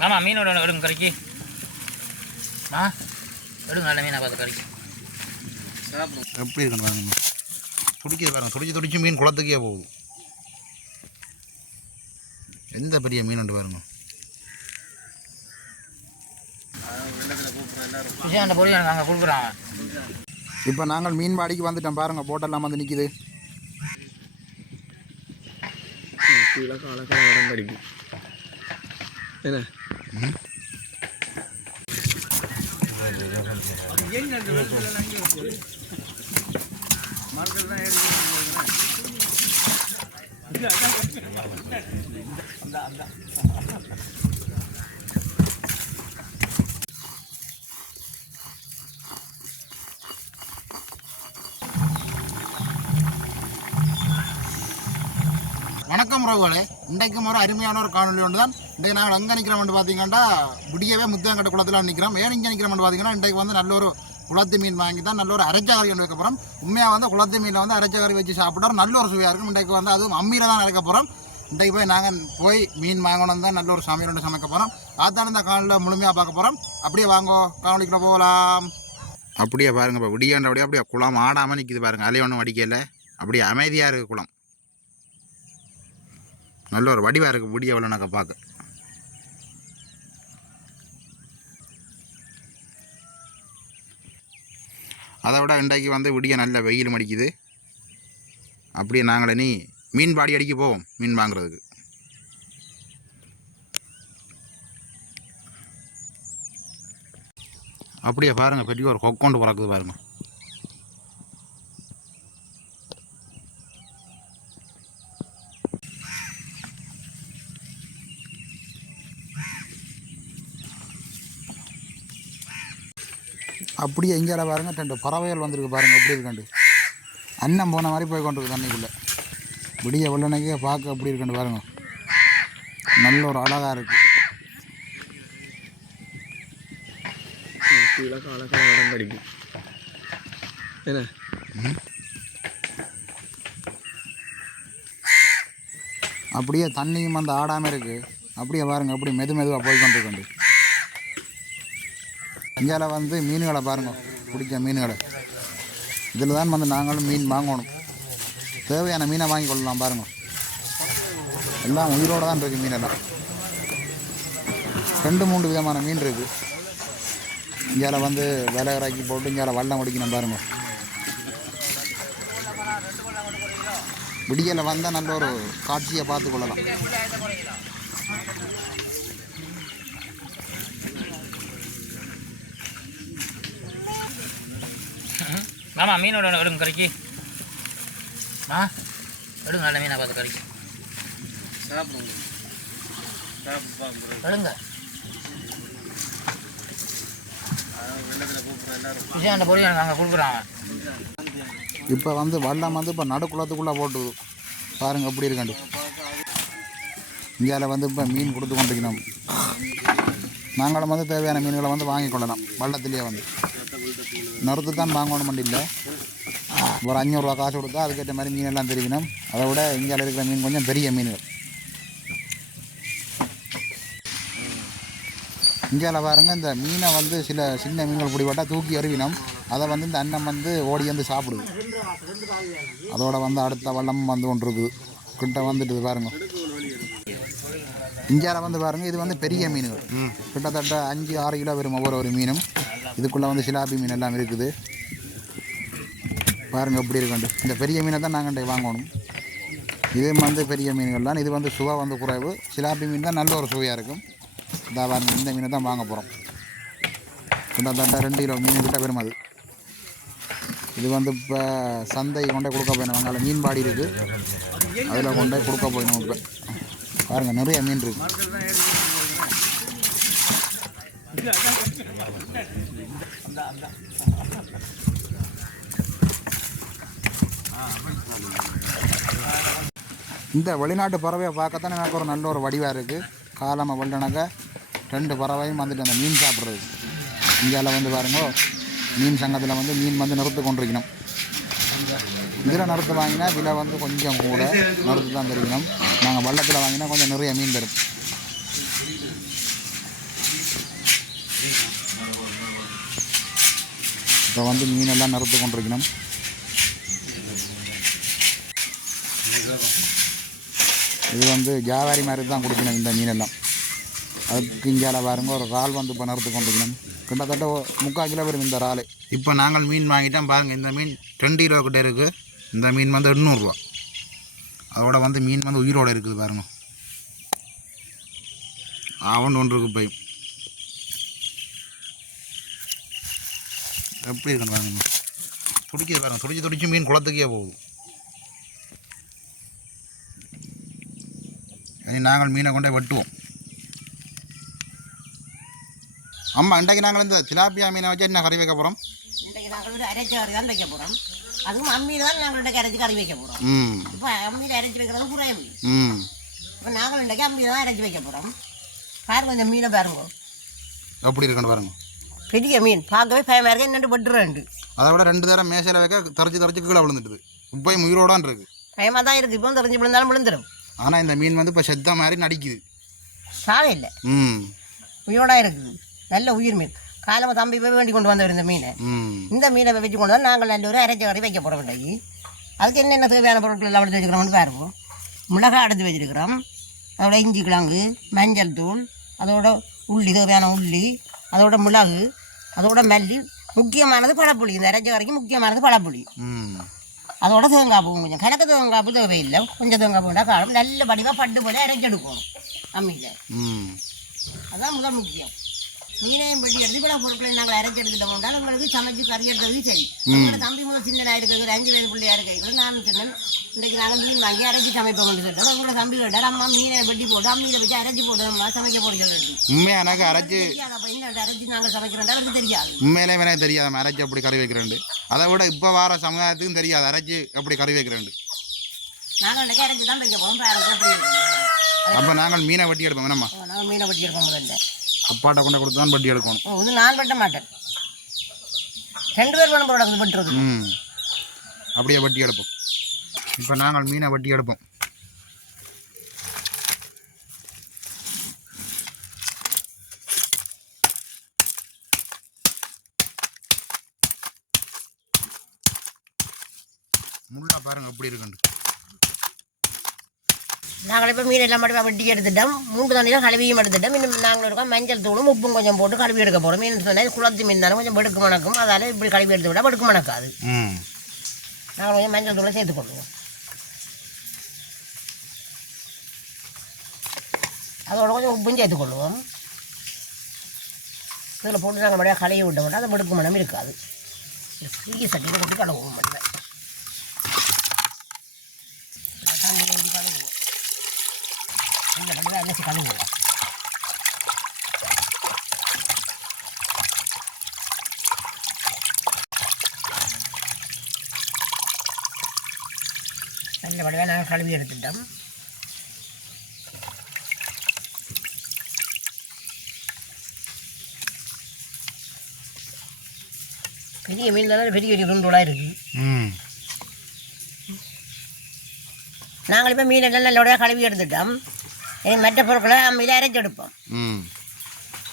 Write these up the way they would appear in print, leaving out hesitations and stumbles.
மாமா மீனோட எடுங்க கறிக்கு. எடுங்க நல்ல மீனை பார்த்து கறிக்கு. எப்படி இருக்குன்னு பாருங்க. துடிக்க பாருங்க, துடிச்சு மீன் குளத்துக்கே போகுது. எந்த பெரிய மீன் உண்டு பாருங்க. நாங்கள் கொடுக்குறாங்க. இப்போ நாங்கள் மீன்பாடிக்கு வந்துட்டோம் பாருங்கள். போட்டெல்லாம் வந்து நிற்கிது. கீழே காலக்காலம் கடிக்கும் என்ன வணக்கம் ரோகோலே. இன்றைக்கும் ஒரு அருமையான ஒரு காணொலி ஒன்று தான். இன்றைக்கு நாங்கள் எங்கே நிற்கிறோம்னு பார்த்தீங்கன்னா விடியவே முத்தங்கட்ட குளத்தில் நிற்கிறோம். ஏன் இங்கே நிற்கிறோம்னு பார்த்தீங்கன்னா இன்றைக்கு வந்து நல்ல ஒரு குளத்து மீன் வாங்கி தான் நல்ல ஒரு அரைச்சக்கறி ஒன்று வைக்க போகிறோம். உண்மையாக வந்து குளத்து மீனில் வந்து அரைச்சக்கறி வச்சு சாப்பிட்டா நல்ல ஒரு சுவையாக இருக்கும். இன்றைக்கு வந்து அதுவும் அம்மியில் தான் அரைக்க போகிறோம். இன்றைக்கு நாங்கள் போய் மீன் வாங்கணும் தான் நல்ல ஒரு சமையல் ஒன்று சமைக்க போகிறோம். அதான் இந்த காணொலியில் முழுமையாக பார்க்க போகிறோம். அப்படியே வாங்கோ காணொலிக்குள்ள போகலாம். அப்படியே பாருங்க, இப்போ விடியாண்டபடியே அப்படியே குளம் ஆடாமல் நிற்கிது பாருங்கள். அலைய ஒன்றும் வடிக்கல, அப்படியே அமைதியாக இருக்குது குளம். நல்ல ஒரு வடிவாக இருக்குது விடிய வெள்ளனாக்க பார்க்க. அதை விட இன்றைக்கு வந்து விடிய நல்ல வெயில் மடிக்குது. அப்படியே நாங்களே நீ மீன் பாடி அடிக்க போவோம் மீன் வாங்குறதுக்கு. அப்படியே பாருங்கள், பெரிய ஒரு கொக்கொண்டு பறக்குது பாருங்கள். அப்படியே இங்கே பாருங்கள், 2 பறவைகள் வந்திருக்கு பாருங்கள். எப்படி இருக்காண்டு அன்னம் போன மாதிரி போய் கொண்டிருக்கு தண்ணிக்குள்ளே. விடிய வெள்ளனைக்கே பார்க்க அப்படி இருக்காண்டு பாருங்க. நல்ல ஒரு அழகாக இருக்குது. கீழே காலக்காலம் கடிக்கும் என்ன அப்படியே தண்ணியும் வந்து ஆடாமல் இருக்குது. அப்படியே பாருங்கள், அப்படியே மெதுவாக போய் கொண்டிருக்காண்டு. இங்கே வந்து மீன்களை பாருங்கள், பிடிச்ச மீன்களை. இதில் தான் வந்து நாங்களும் மீன் வாங்கணும். தேவையான மீனை வாங்கி கொள்ளலாம் பாருங்கள். எல்லாம் உயிரோடு தான் இருக்குது மீனெல்லாம். 2-3 விதமான மீன் இருக்குது. இங்கே வந்து விலை இறக்கி போட்டு இங்கே வல்லம் ஒடிக்கணும் பாருங்கள். விடியலை வந்தால் நல்ல ஒரு காட்சியை பார்த்து கொள்ளலாம். மாமா மீனோட எடுங்க கறிக்கு. எடுங்க நல்ல மீனை பார்த்து கறிக்கு. எடுங்க அந்த பொடி நாங்கள் கொடுக்குறாங்க. இப்போ வந்து வல்லம் வந்து இப்போ நடுக்குளத்துக்குள்ளே போட்டுது பாருங்கள். எப்படி இருக்காண்டு இந்தியாவில் வந்து இப்போ மீன் கொடுத்து கொண்டிருக்கணும். நாங்களும் வந்து தேவையான மீன்களை வந்து வாங்கி கொள்ளலாம். வள்ளத்துலேயே வந்து நிறுத்து தான் வாங்கணும் இல்லை, ஒரு 500 ரூபா காசு கொடுத்தா அதுக்கேற்ற மாதிரி மீனெல்லாம் தெரிவிக்கணும். அதை விட இந்தியாவில் இருக்கிற மீன் கொஞ்சம் பெரிய மீன்கள். இந்தியாவில் பாருங்கள், இந்த மீனை வந்து சில சின்ன மீன்கள் பிடிபட்டால் தூக்கி எறிவினோம். அதை வந்து இந்த அன்னம் வந்து ஓடி வந்து சாப்பிடுது. அதோட வந்து அடுத்த வல்லம் வந்து ஒன்று இருக்குது கிட்ட வந்துட்டு பாருங்கள். இந்தியாவில் வந்து பாருங்கள், இது வந்து பெரிய மீன்கள். கிட்டத்தட்ட 5-6 கிலோ வரும் ஒவ்வொரு மீனும். இதுக்குள்ளே வந்து சிலாப்பி மீன் எல்லாம் இருக்குது பாருங்கள். எப்படி இருக்காண்டு இந்த பெரிய மீனை தான் நாங்கள் வாங்கணும். இது வந்து பெரிய மீன்கள் தான். இது வந்து சுவை வந்து குறைவு. சிலாப்பி மீன் தான் நல்ல ஒரு சுவையாக இருக்கும். இதாக பாருங்கள், இந்த மீனை தான் வாங்க போகிறோம். கிட்டத்தட்ட 2 கிலோ மீன் கிட்ட வரும் அது. இது வந்து இப்போ சந்தை கொண்டே கொடுக்க போயிடும். அங்கே மீன்பாடி இருக்குது, அதில் கொண்டே கொடுக்க போயிடும். இப்போ பாருங்கள், நிறைய மீன் இருக்குது. இந்த வெளிநாட்டு பறவையை பார்க்கத்தானே எனக்கு ஒரு நல்ல ஒரு வடிவாக இருக்குது. காலமாக வெள்ளனாக்க 2 பறவையும் வந்துட்டு அந்த மீன் சாப்பிட்றது. இந்தியாவில் வந்து பாருங்க, மீன் சங்கத்தில் வந்து மீன் வந்து நிறுத்து கொண்டிருக்கணும். இதில் நிறுத்து வாங்கினா விலை வந்து கொஞ்சம் கூட நிறுத்து தான் தெரிவிக்கணும். நாங்கள் வள்ளத்தில் வாங்கினா கொஞ்சம் நிறைய மீன் தரும். இப்போ வந்து மீனெல்லாம் நிறுத்து கொண்டிருக்கணும். இது வந்து வியாபாரி மாதிரி தான் கொடுக்கணும் இந்த மீனெல்லாம். அதுக்கு இஞ்சால பாருங்க ஒரு இறால் வந்து இப்போ நிறுத்து கொண்டிருக்கணும். கிட்டத்தட்ட 3/4 கிலோ வரும் இந்த இறால். இப்போ நாங்கள் மீன் வாங்கிட்டோம் பாருங்கள். இந்த மீன் 2 கிலோ கிட்டே இருக்குது. இந்த மீன் வந்து 800 ரூபா. அதோட வந்து மீன் வந்து உயிரோடு இருக்குது பாருங்கள். ஒன்று இருக்குது பையன் எப்படி இருக்குன்னு பாருங்க. துடிக்கிது பாருங்க. துடிச்சு மீன் குளத்துக்கே போகுது. இனி நாங்கள் மீனை கொண்டே வெட்டுவோம். அம்மா இன்றைக்கு நாங்கள் இந்த திலாப்பியா மீனை வச்சு என்ன கறி வைக்க போகிறோம்? இன்றைக்கு நாங்கள் அரைச்சி கறி தான் வைக்க போகிறோம். அதுவும் அம்மியில் தான் நாங்கள் இன்றைக்கு அரைச்சி கறி வைக்க போகிறோம். இப்போ அம்மியில் அரைச்சி வைக்கிறது குறையும். இப்போ நாங்கள் இன்றைக்கு அம்மியில் தான் அரைச்சி வைக்க போகிறோம். பாருங்க இந்த மீனை பாருங்க எப்படி இருக்குன்னு பாருங்க. பெரிய மீன் பார்க்கவே பயமாக இருக்கு. என்னென்று பட்டுறாண்டு அதை விட 2 தடவை மேசையில் வைக்க தரைச்சி கீழே விழுந்துட்டுது. இப்போயும் உயிரோடான் இருக்குது. பயமாக தான் இருக்குது. இப்போ தெரிஞ்சு விழுந்தாலும் விழுந்துடும். ஆனால் இந்த மீன் வந்து இப்போ செத்த மாதிரி நடிக்குது. சாவே இல்லை, உயிரோடாக இருக்குது. நல்ல உயிர் மீன். காலமாக தம்பி போய் வேண்டி கொண்டு வந்தவர் இந்த மீனை. இந்த மீனை வச்சு கொண்டு வந்து நாங்கள் நல்ல ஒரு அரைச்சி கறி வைக்க போகிறோம். இன்றைக்கு அதுக்கு என்னென்ன தேவையான பொருட்கள் எல்லாம் எடுத்து வச்சுக்கிறோம்னு பாருங்க. மிளகாய் எடுத்து வச்சுருக்கிறோம். அதோட இஞ்சி கிழங்கு, மஞ்சள் தூள், அதோட உள்ளி, தேவையான உள்ளி, அதோட மிளகு, அதோட மல்லி, முக்கியமானது பழப்புளி. இந்த அரைச்சி கறிக்கு முக்கியமானது பழப்புளி. அதோட தேங்காய் பூ கொஞ்சம் கணக்கு தேங்காய் பூ தேவையில்லை. கொஞ்சம் தேங்காய் பூண்டா காலம் நல்ல வடிவாக பட்டு போல அரைச்சி எடுக்கணும் அம்மியில். அதுதான் முதல் முக்கியம். மீனையும் வெட்டி எடுத்து இப்போ பொருட்களை நாங்கள் அரைச்சி எடுத்துட்டோம்னா உங்களுக்கு சமைச்சு கறி எடுக்கிறது சரி. உங்களோட தம்பி முதல் சின்னதாக இருக்கிறது, 5 வயது பிள்ளையாக இருக்கிறது. நானும் சின்னன் இன்றைக்கு நாங்கள் மீன் வாங்கி அரைச்சி சமைப்போம் கொண்டு சொல்லிட்டோம். உங்களோட தம்பி கேட்டார், அம்மா மீனை வெட்டி போட்டு அம்மியில் வச்சு அரைச்சி போடுவோம்மா சமைக்க போட சொல்லிட்டு. உண்மையாக எனக்கு அரைச்சி அப்போ என்ன அரைச்சி நாங்கள் சமைக்கிறோம்னா அவருக்கு தெரியாது. உண்மையிலே எனக்கு தெரியாது அரைச்சி அப்படி கறி வைக்கிறேன். அதை விட இப்போ வர சமுதாயத்துக்கும் தெரியாது அரைச்சி அப்படி கறி வைக்கிறேன். நாங்கள் இன்றைக்கு அரைச்சி தான் வைக்க போகிறோம். பாருங்க அப்போ நாங்கள் மீனை வெட்டி எடுப்போம். என்னம்மா நாங்கள் மீனை வெட்டி எடுப்போம். முதல்ல அப்பாட்ட கொண்டு கொடுத்து தான் வட்டி எடுக்கணும். இது நான் வெட்ட மாட்டேன். 2 பேர் வேணும் போட வெட்டுறது. அப்படியே வட்டி எடுப்போம். இப்போ நாங்கள் மீனை வட்டி எடுப்போம். முள்ளா பாருங்க எப்படி இருக்குண்டு. நாங்கள் இப்போ மீன் எல்லாம் மட்டும் வெட்டி எடுத்துட்டோம். 3 தண்ணியில் கழுவியும் எடுத்துட்டோம். இன்னும் நாங்கள் இருக்கோம் மஞ்சள் தூளும் உப்பும் கொஞ்சம் போட்டு கழுவி எடுக்க போகிறோம். மீன் சொன்னால் குளத்து மீன் தானே கொஞ்சம் வெடுக்கு மணக்கும். அதால் இப்படி கழுவி எடுத்து விட்டால் வெடுக்கு மணக்காது. நாங்கள் கொஞ்சம் மஞ்சள் தூளை சேர்த்துக்கொள்வோம். அதோட கொஞ்சம் உப்பும் சேர்த்துக்கொள்வோம். இதில் போட்டு நாங்கள் மழையாக கழுவி விட்ட மாட்டோம். அது வெடுக்கு மணம் இருக்காது. சிறிய சட்டியில் போட்டு கழுவுவோம். மட்டும் இந்த பண்ணி அரைச்சி கழுவுவோம். நல்ல வடிவாக நாங்கள் கழுவி எடுத்துட்டோம். பெரிய மீன் தானே பெரிய பெரிய துண்டோளாக இருக்குது. நாங்கள் இப்போ மீன் எல்லாம் நல்லபடியாக கழுவி எடுத்துட்டோம். இனி மற்ற பொருட்களை அம்மியில் அரைச்சி எடுப்போம்.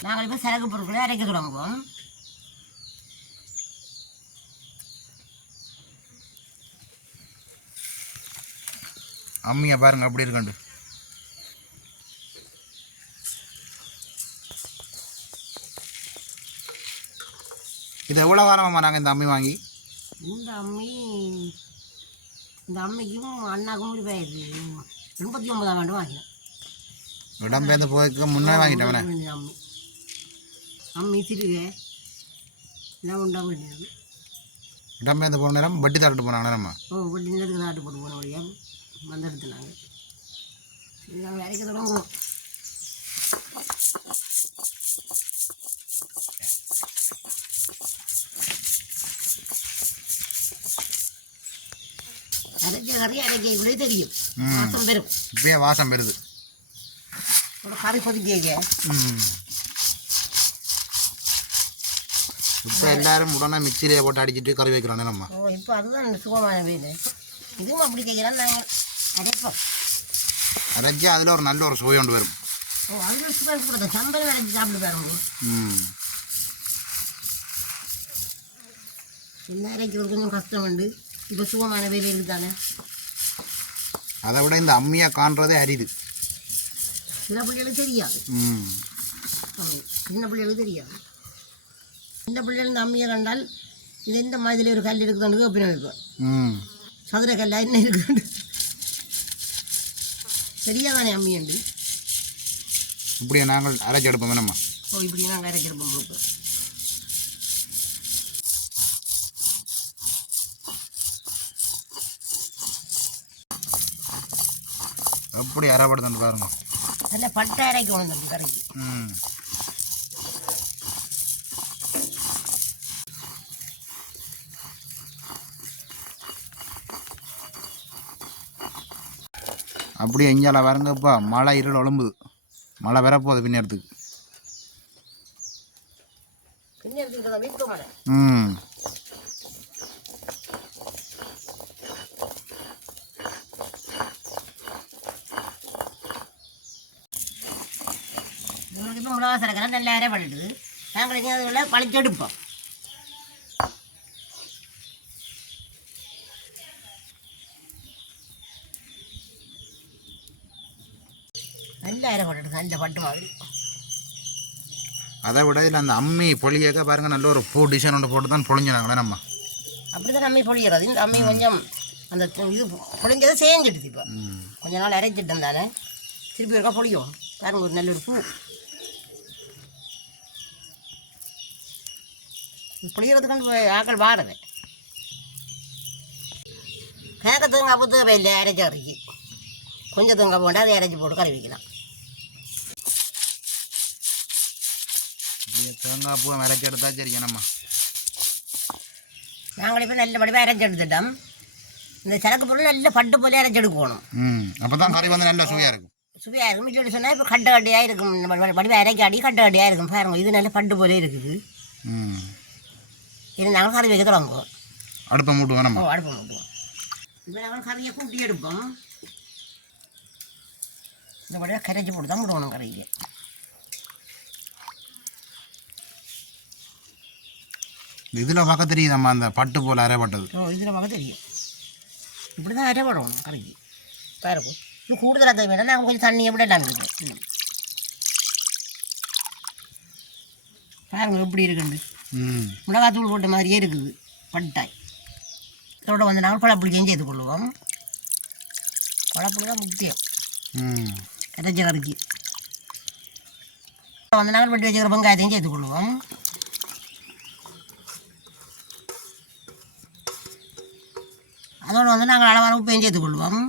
நாங்கள் இப்போ சரக்கு பொருட்களை அரைக்க தொடங்குவோம். அம்மியை பாருங்க அப்படி இருக்கண்டு. இது எவ்வளோ காலமாம்மா நாங்கள் இந்த அம்மி வாங்கி? இந்த அம்மிக்கும் அண்ணாக்கும் ஒரு பேர் 89ஆம் ஆண்டு வாங்கினேன். இடம்பெயர்ந்து போய்க்கு முன்னே வாங்கிட்டேன். அம்மி திருக எல்லாம் உண்டா வேண்டியது. இடம்பெயர்ந்து போன நேரம் வட்டி தாட்டு போனாங்க. நம்ம வட்டி நேரத்துக்கு தாட்டு போட்டு போன வழியாக வந்து எடுத்துனாங்க. நாங்கள் அரைக்க தொடங்குவோம். அரைச்ச கறி அரைக்கக்குள்ளே தெரியும். வாசம் பெறும். இப்பயே வாசம் பெறுது. கறி கொதிக்க இப்போ எல்லாரும் உடனே மிக்சியிலே போட்டு அடிச்சுட்டு கறி வைக்கிறானே நம்ம. இப்போ அதுதான் சுகமான மீன். இதுவும் அப்படி கேட்கலாம். நாங்கள் அரைப்போம். அரைச்சி அதில் ஒரு நல்ல ஒரு சுவை கொண்டு வரும். அதில் சுவை கொடுத்த சம்பளம் அரைச்சி சாப்பிட்டு பாருங்க. என்ன அரைக்கிறது கொஞ்சம் கஷ்டம் உண்டு. இப்போ சுகமான வேலை இருக்குதானே. அதை விட இந்த அம்மியாக காண்றதே அரிது. சின்ன பிள்ளைகளுக்கு தெரியாது. சின்ன பிள்ளைகளுக்கு தெரியாது. சின்ன பிள்ளைகள் இந்த அம்மியை கண்டால் இது எந்த மாதிரி ஒரு கல் இருக்குதுன்னு ஒப்பின வைப்பேன். சதுர கல்லா என்ன இருக்குதுண்டு சரியாதானே அம்மி உண்டு. இப்படியே நாங்கள் அரைச்செடுப்போம் வேணாமா? ஓ, இப்படி நாங்கள் அரைச்செடுப்போம் இப்போ. அப்படி அரைப்படுதுன்னு பாருங்க. நல்ல பட்டை அரைக்கணும் தம்பி கரைக்கு. அப்படியே எஞ்சால வரங்கப்பா மழை இருள் ஒழும்புது. மழை வரப்போகுது பின்னேறத்துக்கு. உங்களுக்கு இப்போ மிளகா சரக்கெல்லாம் நல்லா அரைப்படுது. நாங்கள் இங்கே அதில் பழிச்செடுப்போம். நல்ல அரைப்பட்டு நல்ல பட்டு மாதிரி. அதை விட இதில் அந்த அம்மி பொழியக்க பாருங்க, நல்ல ஒரு பூ டிசைன் ஒன்று போட்டு தான் பொழிஞ்சாங்களே நம்ம. அப்படி தான் அம்மி பொழிகிறது. இந்த அம்மி கொஞ்சம் அந்த இது பொழிஞ்சதை சேஞ்சிடுது. இப்போ கொஞ்ச நாள் அரைச்சிட்டு இருந்தானே திருப்பி இருக்கா பொழியும். பாருங்க ஒரு நல்ல ஒரு பூ பொழிகிறதுக்கு ஆக்கள் வாடுது. கேட்க தேங்காய் பூ தேவை இல்லை அரைச்சி கறிக்கு. கொஞ்சம் தேங்காய் போட்டு அதை அரைச்சி போட்டு கறி வைக்கலாம். தேங்காய் பூ அரைச்சி எடுத்தா சரிங்க நம்ம. நாங்கள் இப்போ நல்ல படிவாக அரைச்சி எடுத்துட்டோம். இந்த சரக்கு பொருள் நல்ல பட்டு போல அரைச்சி எடுக்கணும். அப்போ தான் கறி வந்து நல்ல சுவையாக இருக்கும். சுவையாக இருக்கும். சொல்லி சொன்னால் இப்போ கட்டை கட்டியாக இருக்கும். படிவாக அரைக்காடி கட்டை கட்டியாக இருக்கும். பாருங்க இது நல்ல பட்டு போலே இருக்குது. இது நாங்கள் கறி வைக்க தொடங்குவோம். அடுப்பை மூட்டு வேணும். அடுப்பை மூட்டுவோம். இப்போ நாங்கள் கறியை கூட்டி எடுப்போம். இந்த படிவாக கரைச்சி போட்டு தான் விடுவோம் கறிக்கு. இதில் பார்க்க தெரியுதம்மா அந்த பட்டு போல் அரைப்பட்டது. இதில் பார்க்க தெரியும். இப்படி தான் அரைப்படணும் கறிக்கு. பாருங்க இது கூடுதலாக தேவையான நாங்கள் கொஞ்சம் தண்ணியை விட நாங்கள் பாருங்க எப்படி இருக்குண்டு. மிளகாத்தூள் போட்ட மாதிரியே இருக்குது பட்டாய். இதோட வந்து நாங்கள் பழப்புளிக்கையும் செய்து கொள்ளுவோம். பழப்புளி தான் முக்கியம் கரைச்சி கறிக்கு. வந்து நாங்கள் வெட்டி வச்சுக்கிற வெங்காயத்தையும் சேர்த்து கொள்ளுவோம். அதோடு வந்து நாங்கள் அளவான உப்பையும் சேர்த்து கொள்வோம்.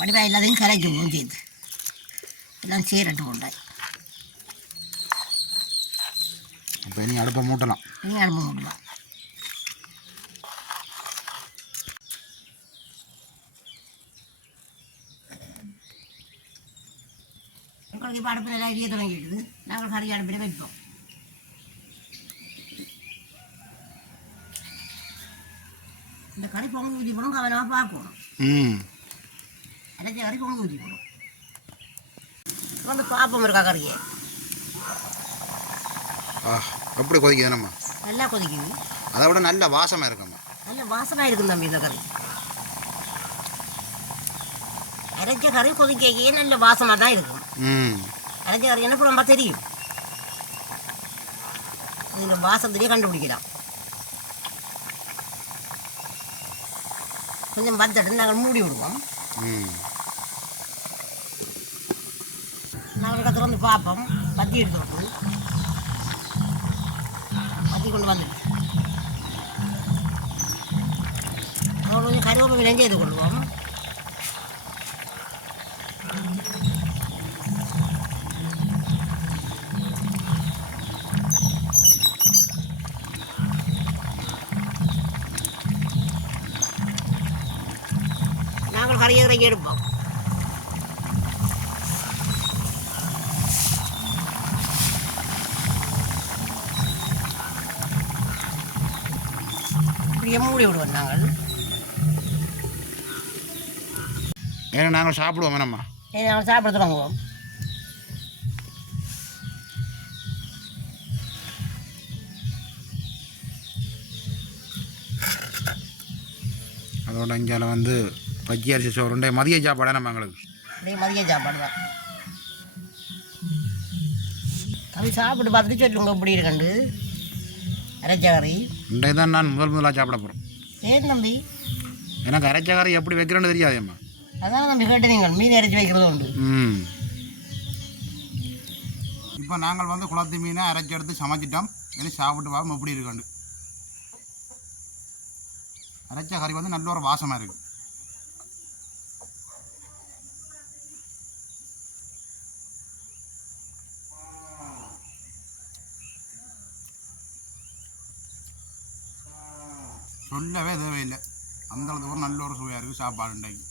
வடிவாக எல்லாத்தையும் கரைக்குவோம் சேர்த்து எல்லாம் சீரட்டு கொண்டாய். இப்போ நீ அடுப்பை மூட்டலாம். நீங்கள் அடுப்பை மூட்டலாம். உங்களுக்கு இப்போ அடுப்பில் எல்லாம் எரிய தொடங்கிடுது. நாங்கள் கறி அடுப்பில் வைப்போம். இந்த கறி பொங்கல் ஊற்றி போடும் கவனமாக பார்க்கணும். அரைச்ச கறி பொங்கல் ஊற்றி போடும். வந்து பார்ப்போம் இருக்கா கறியை. அப்படி கொதிக்குது நம்ம. நல்லா கொதிக்குது. அதை விட நல்ல வாசமாக இருக்கும்மா. நல்ல வாசமாக இருக்கும் தம்பி இந்த கறி. அரைச்ச கறி கொதிக்கையே நல்ல வாசமாக தான் இருக்கும். அரைச்ச கறி என்ன ரொம்ப தெரியும். இதில் வாசத்துலேயே கண்டுபிடிக்கலாம். கொஞ்சம் பத்தட்டு நாங்கள் மூடி விடுவோம். நாங்கள் கற்று வந்து பார்ப்போம். பத்தி எடுத்து விட்டு பத்தி கொண்டு வந்துட்டு நாங்கள் கொஞ்சம் கருவேப்பிலை செய்து கொள்வோம். நாங்கள் கறியை இறக்கி எடுப்போம். இப்படியே மூடி விடுவோம் நாங்கள். ஏன்னா நாங்கள் சாப்பிடுவோம் வேணாம்மா. நாங்கள் சாப்பிட தொடங்குவோம். அதோட இங்கே வந்து பச்சை அரிசி சோறுண்டே மதிய சாப்பாடு நம்ம எங்களுக்கு இதே மதிய சாப்பாடு தான். தம்பி சாப்பிட்டு பார்த்துட்டு சொல்லுங்க எப்படி இருக்கண்டு அரைச்ச கறி. இன்றைக்கு தான் நான் முதலாக சாப்பிட போகிறேன். ஏன் தம்பி? எனக்கு அரைச்ச கறி எப்படி வைக்கிறேன்னு தெரியாதேம்மா. அதான் தம்பி கேட்டு நீங்கள் மீன் அரைச்சி வைக்கிறது உண்டு. இப்போ நாங்கள் வந்து குளத்து மீனை அரைச்சி எடுத்து சமைச்சிட்டோம். இனி சாப்பிட்டு பார்ப்போம் எப்படி இருக்காண்டு. அரைச்ச கறி வந்து நல்ல ஒரு வாசமாக இருக்குது. சொல்லவே தேவையில்லை, அந்த அளவுக்கு ஒரு நல்ல ஒரு சுவையாக இருக்குது சாப்பாடு. இன்றைக்கு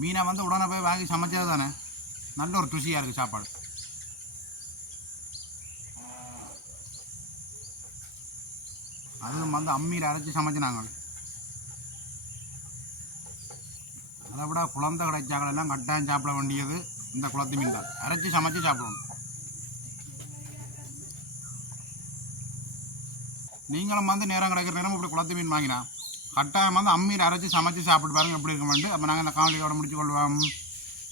மீனை வந்து உடனே போய் வாங்கி சமைச்சது தானே நல்ல ஒரு ருசியாக இருக்குது சாப்பாடு. அதுவும் வந்து அம்மியில் அரைச்சி சமைச்சு நாங்கள் அதை விட குழந்தை கிடைச்சாங்களெல்லாம் கட்டாயம் சாப்பிட வேண்டியது இந்த குளத்து மீன் தான். அரைச்சி சமைச்சு சாப்பிடணும். நீங்களும் வந்து நேரம் கிடைக்கிற நேரம் இப்படி குளத்து மீன் வாங்கினா கட்டாயம் வந்து அம்மியில் அரைச்சி சமைச்சு சாப்பிட்டு பாருங்கள் எப்படி இருக்க மாட்டேன். அப்போ நாங்கள் இந்த காணொலியோட முடிச்சு கொள்வோம்.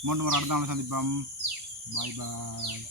மூன்று ஒரு அடுத்த நாள் சந்திப்போம். பாய் பாய்.